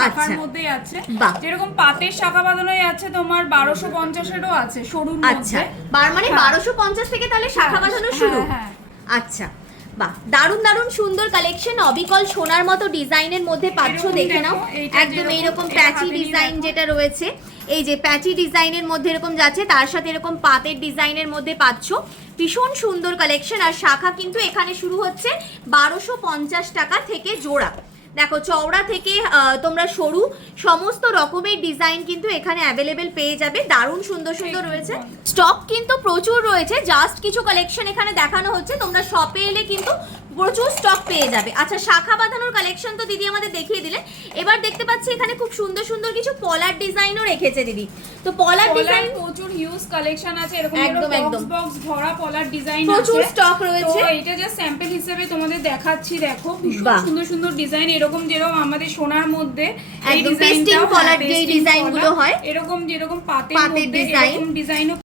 শাখার মধ্যেই আছে, যেরকম পাতের শাখা বাঁধানোই আছে তোমার 1250-এরও আছে সরুর মধ্যে। আচ্ছা, মানে 1250 থেকে তাহলে শাখা বাঁধানো শুরু। আচ্ছা, বাহ, দারুণ দারুণ সুন্দর কালেকশন। অবিকল সোনার মতো ডিজাইনের মধ্যে পাচ্ছ, দেখে নাও একদম এইরকম প্যাচি ডিজাইন যেটা রয়েছে, এই যে প্যাচি ডিজাইনের মধ্যে এরকম যাচ্ছে, তার সাথে এরকম পাতের ডিজাইনের মধ্যে পাচ্ছ, ভীষণ সুন্দর কালেকশন। আর শাখা কিন্তু এখানে শুরু হচ্ছে 1250 টাকা থেকে জোড়া। দেখো চওড়া থেকে তোমরা সরু সমস্ত রকমের ডিজাইন কিন্তু এখানে অ্যাভেলেবেল পেয়ে যাবে। দারুণ সুন্দর সুন্দর রয়েছে, স্টক কিন্তু প্রচুর রয়েছে, জাস্ট কিছু কালেকশন এখানে দেখানো হচ্ছে, তোমরা শপে এলে কিন্তু প্রচুর স্টক পেয়ে যাবে। আচ্ছা, শাখা বাঁধানোর কালেকশন তো দিদি আমাদের দেখিয়ে দিলেন, এবার দেখতে পাচ্ছি এখানে খুব সুন্দর সুন্দর কিছু পলার ডিজাইনও রেখেছে দিদি। তো পলার ডিজাইন প্রচুর হিউজ কালেকশন আছে, এরকম একদম বক্স ভরা পলার ডিজাইন আছে, প্রচুর স্টক রয়েছে। তো এটা জাস্ট স্যাম্পল হিসেবে তোমাদের দেখাচ্ছি, দেখো ভীষণ সুন্দর সুন্দর ডিজাইন, এরকম যেরকম আমাদের সোনার মধ্যে এই ডিজাইনটাও পলার যে ডিজাইনগুলো হয়, এরকম যেরকম পাতের ডিজাইনও